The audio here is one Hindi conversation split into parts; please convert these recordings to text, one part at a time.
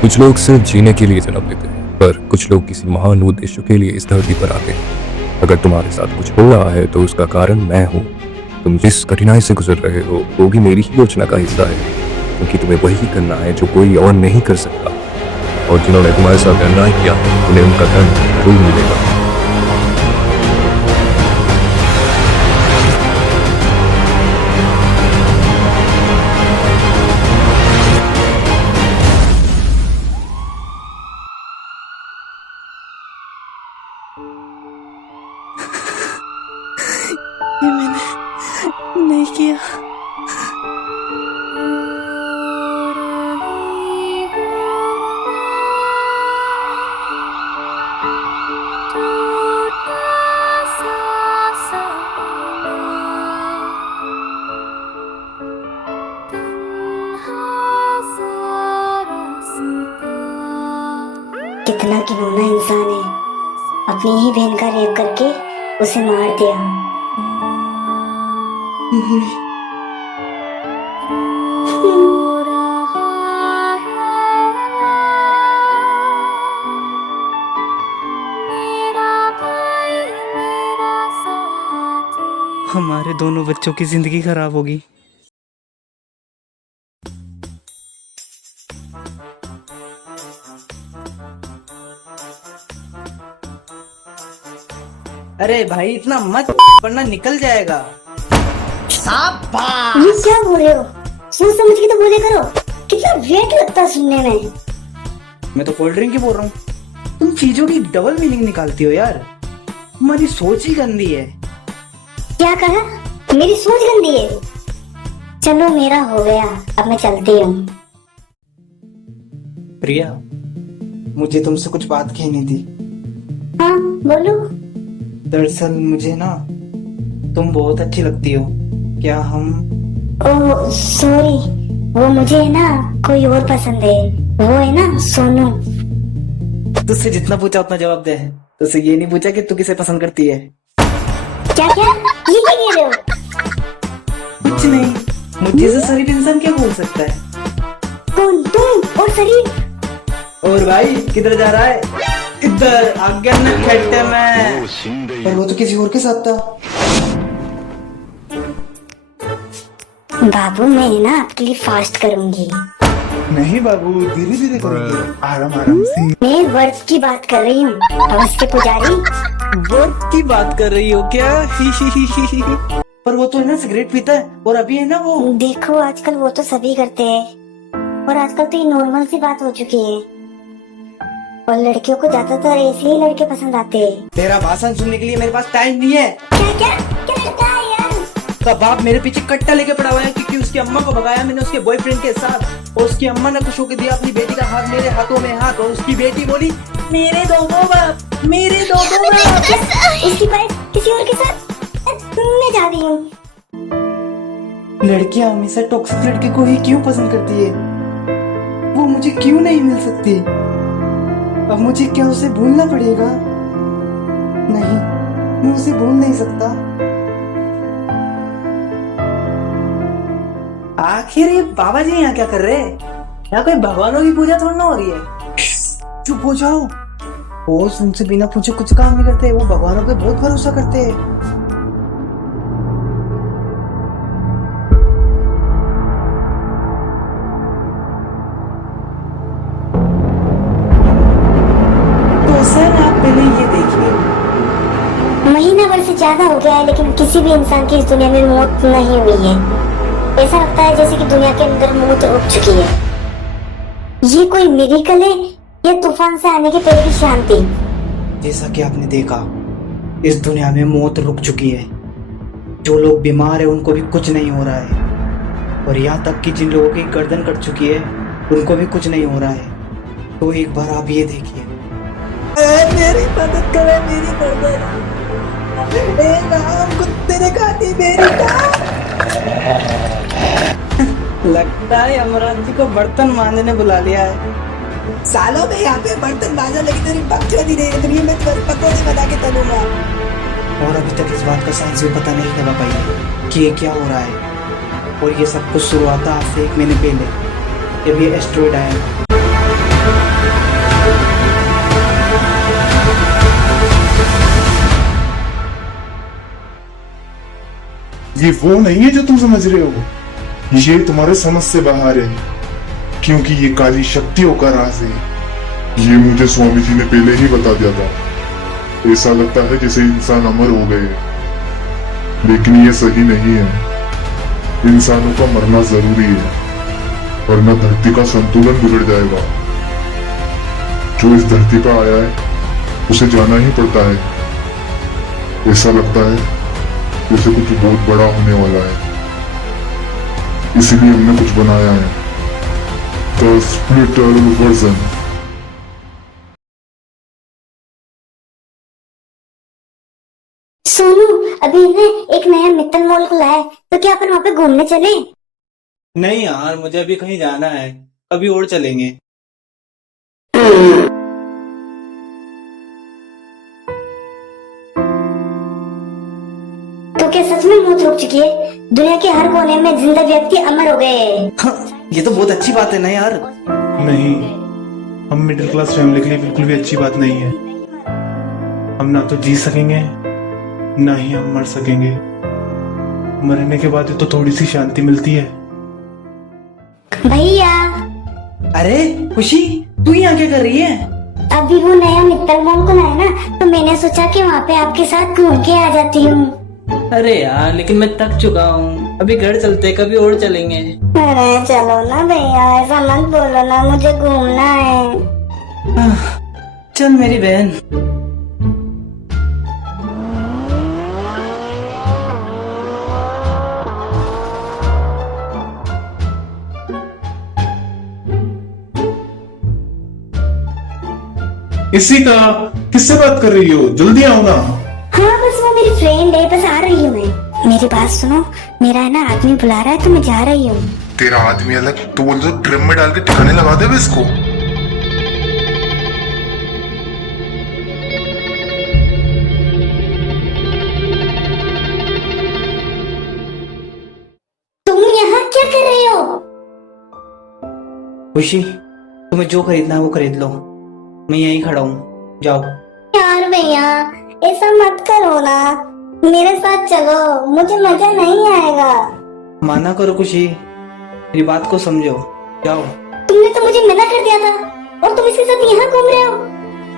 कुछ लोग सिर्फ जीने के लिए जन्म लेते हैं, पर कुछ लोग किसी महान उद्देश्य के लिए इस धरती पर आते हैं। अगर तुम्हारे साथ कुछ हो रहा है तो उसका कारण मैं हूँ। तुम जिस कठिनाई से गुजर रहे हो वो भी मेरी ही योजना का हिस्सा है, क्योंकि तुम्हें वही करना है जो कोई और नहीं कर सकता। और जिन्होंने तुम्हारे साथ अन्याय किया उन्हें उनका दंड जरूर मिलेगा। ये मैंने नहीं किया। कितना घिनौना इंसान है, अपनी ही बहन का रेप करके उसे मार दिया। हमारे दोनों बच्चों की जिंदगी खराब होगी। अरे भाई इतना मत, वरना निकल जाएगा। ये क्या बोल रहे हो? सोच समझ के तो बोले करो। कितना वेट लगता है सुनने में। मैं तो कोल्ड ड्रिंक ही बोल रहा हूँ। तुम चीजों की डबल मीनिंग निकालती हो यार। तुम्हारी सोच ही गंदी है। क्या कहा? मेरी सोच गंदी है। चलो मेरा हो गया, अब मैं चलती हूँ। प्रिया, मुझे तुमसे कुछ बात कहनी थी। हाँ बोलो। दरअसल मुझे ना तुम बहुत अच्छी लगती हो। क्या हम? ओह सॉरी, वो मुझे है ना कोई और पसंद है। वो है ना सोनू। तुझसे जितना पूछा उतना जवाब दे। तुझसे ये नहीं पूछा कि तू किसे पसंद करती है। क्या क्या ये क्या कह रहे हो? कुछ नहीं, मुझे से शरीर इंसान क्या बोल सकता है। कौन? तुम और शरीर? और भाई किधर जा रहा है? इधर आगे न खेलते में। पर वो तो किसी और के साथ था। बाबू मैं ना आपके लिए फास्ट करूंगी। नहीं बाबू, धीरे धीरे करेंगे, आराम आराम से। मैं वर्त की बात कर रही हूँ। हवस के पुजारी। वर्क की बात कर रही हो क्या? पर वो तो है ना सिगरेट पीता है, और अभी है ना वो। देखो आजकल वो तो सभी करते हैं, और आजकल तो ये नॉर्मल सी बात हो चुकी है। और लड़कियों को ज्यादातर ऐसे ही लड़के पसंद आते हैं। तेरा भाषण सुनने के लिए मेरे पास टाइम नहीं है। क्या क्या क्या करता है यार? उसका बाप मेरे पीछे कट्टा लेके पड़ा हुआ है, क्योंकि उसकी अम्मा को भगाया मैंने उसके बॉयफ्रेंड के साथ। और उसकी अम्मा ने खुश होकर दिया अपनी बेटी का हाथ मेरे हाथों में हाथ, और उसकी बेटी बोली मेरे दो बाप, मेरे दो बाप। उसकी बात किसी और के साथ। मैं जा रही हूँ। लड़कियां हमेशा टॉक्सिक लड़के को ही क्यों पसंद करती है? वो मुझे क्यों नहीं मिल सकती? अब मुझे क्या उसे भूलना पड़ेगा? नहीं, मैं उसे भूल नहीं सकता। आखिर ये बाबा जी यहाँ क्या कर रहे हैं? यहाँ कोई भगवानों की पूजा थोड़ी ना हो रही है। चुप हो जाओ। वो उनसे बिना पूछे कुछ काम नहीं करते। वो भगवानों पे बहुत भरोसा करते हैं। तो सर आप पहले ये देखिए। महीना भर से ज्यादा हो गया है, लेकिन किसी भी इंसान की इस दुनिया में मौत नहीं हुई है। ऐसा लगता है जैसे कि दुनिया के अंदर मौत रुक चुकी है। ये कोई मिरेकल है या तूफान से आने के पहले की शांति? जैसा कि आपने देखा, इस दुनिया में मौत रुक चुकी है। जो लोग बीमार है उनको भी कुछ नहीं हो रहा है, और यहाँ तक कि जिन लोगों की गर्दन कट चुकी है उनको भी कुछ नहीं हो रहा है। तो एक बार आप ये देखिए। मेरी मदद करो, मेरी मदद। राम कुत्ते ने काटी मेरी टांग। लगता है यमराज जी को बर्तन मांजने बुला लिया है। सालों में यहाँ पे बर्तन मांजा, लेकिन तेरी बकचोदी नहीं है। दुनिया में तुम्हारी पकौड़े बना के तलूंगा। और अभी तक इस बात का साइंस भी पता नहीं लगा पाई है कि ये क्या हो रहा है। और ये सब कुछ शुरू हुआ था आज से 1 महीने पहले, जब ये एस्ट्रॉइड आया। ये वो नहीं है जो तुम समझ रहे हो, ये तुम्हारे समझ से बाहर है, क्योंकि ये काली शक्तियों का राज है। ये मुझे स्वामी जी ने पहले ही बता दिया था। ऐसा लगता है जैसे इंसान अमर हो गए हैं, लेकिन ये सही नहीं है। इंसानों का मरना जरूरी है, वरना धरती का संतुलन बिगड़ जाएगा। जो इस धरती पर आया है उसे जाना ही पड़ता है। ऐसा लगता है जैसे कुछ बहुत बड़ा होने वाला है, इसीलिए हमने कुछ बनाया है, द स्पिरिचुअल वर्जन। सोनू, अभी ने एक नया मित्तल मॉल खुला है, तो क्या अपन वहाँ पे घूमने चले? नहीं यार, मुझे अभी कहीं जाना है, कभी और चलेंगे। तो क्या सच में मौत रुक चुकी है? दुनिया के हर कोने में जिंदा व्यक्ति अमर हो गए हैं। हाँ, ये तो बहुत अच्छी बात है ना यार। नहीं, हम मिडिल क्लास फैमिली के लिए बिल्कुल भी अच्छी बात नहीं है। हम ना तो जी सकेंगे, ना ही हम मर सकेंगे। मरने के बाद तो थोड़ी सी शांति मिलती है। भैया, अरे खुशी, तू यहाँ क्या कर रही है? अभी वो नया मित्तल मॉल खुला है ना, तो मैंने सोचा कि वहाँ पे आपके साथ घूम के आ जाती हूँ। अरे यार, लेकिन मैं थक चुका हूँ, अभी घर चलते, कभी और चलेंगे। अरे चलो ना भैया, ऐसा मत बोलो ना, मुझे घूमना है। चल मेरी बहन। इसी का किससे बात कर रही हो? जल्दी आओ ना। हाँ, बस वो मेरी फ्रेंड है, बस आ रही हूँ मैं। मेरी बात सुनो, मेरा है ना आदमी बुला रहा है, तो मैं जा रही हूँ। तेरा आदमी अलग, तो बोल दो ट्रिम में डाल के ठिकाने लगा दे इसको। तुम यहाँ क्या कर रहे हो? खुशी, तुम्हें जो खरीदना है वो खरीद लो, मैं यहीं खड़ा हूँ, जाओ। यार भैया, ऐसा मत करो ना, मेरे साथ चलो, मुझे मजा नहीं आएगा। माना करो खुशी, मेरी बात को समझो, जाओ। तुमने तो मुझे मना कर दिया था, और तुम इसके साथ यहाँ घूम रहे हो।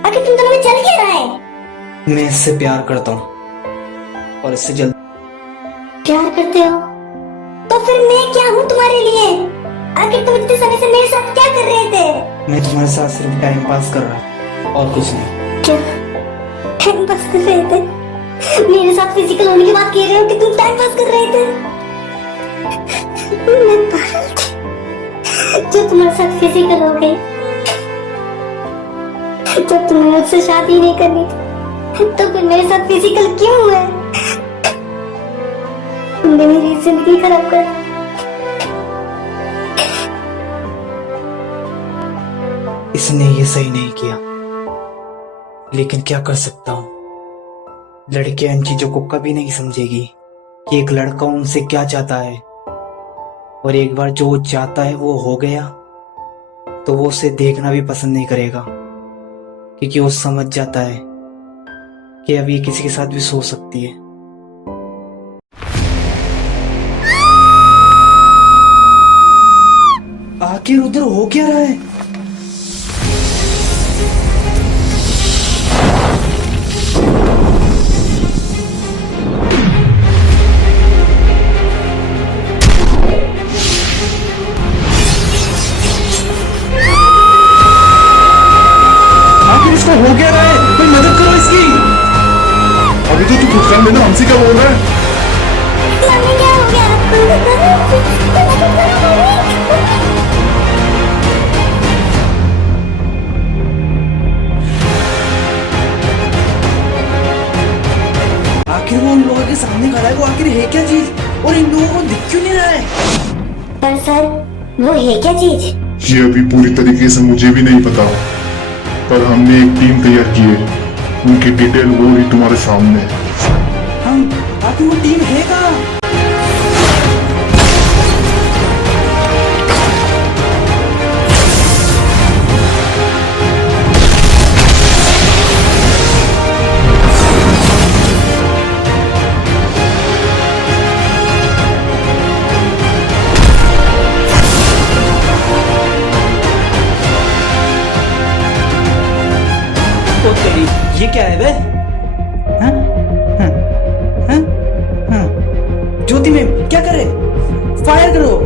आखिर तुम दोनों में चल क्या रहा है? मैं इससे प्यार करता हूँ और इससे जल्द। प्यार करते हो? तो फिर मैं क्या हूँ तुम्हारे लिए? आखिर तुम इतने समय से मेरे साथ क्या कर रहे थे? मैं तुम्हारे साथ सिर्फ टाइम पास कर रहा और कुछ नहीं। क्या टाइम पास कर रहे थे? मेरे साथ फिजिकल होने की बात कह रहे हो कि तुम टाइम पास कर रहे थे? मैं पागल थी जो तुम्हारे साथ फिजिकल हो गई। जब तुम्हें मुझसे शादी नहीं करनी थी, तो फिर मेरे साथ फिजिकल क्यों हुआ? तुमने मेरी जिंदगी खराब कर दी। इसने ये सही नहीं किया, लेकिन क्या कर सकता हूँ। लड़कियां इन चीजों को कभी नहीं समझेगी कि एक लड़का उनसे क्या चाहता है, और एक बार जो चाहता है वो हो गया तो वो उसे देखना भी पसंद नहीं करेगा, क्योंकि वो समझ जाता है कि अब ये किसी के साथ भी सो सकती है। आखिर उधर हो क्या रहा है? आखिर इसको हो क्या रहा है? कोई मदद करो इसकी। अभी तो तू खुद कर लेना, हमसे क्या बोल रहा है? मम्मी, क्या हो गया? आखिर वो उन लोगों के सामने खड़ा है, वो आखिर है क्या चीज, और इन लोगों को दिख क्यों नहीं रहा है? पर सर, वो है क्या चीज? ये अभी पूरी तरीके से मुझे भी नहीं पता, पर हमने एक टीम तैयार की है, उनकी डिटेल वो ही तुम्हारे सामने है। हम आखिर वो टीम है कहाँ? क्या है बे? हाँ? हाँ? हाँ? हाँ? ज्योति में क्या करे? फायर करो।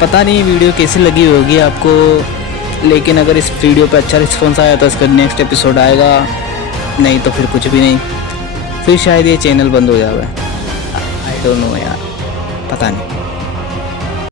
पता नहीं वीडियो कैसी लगी होगी आपको, लेकिन अगर इस वीडियो पे अच्छा रिस्पॉन्स आया तो इसका नेक्स्ट एपिसोड आएगा, नहीं तो फिर कुछ भी नहीं, फिर शायद ये चैनल बंद हो जाए। आई डोंट नो यार, पता नहीं।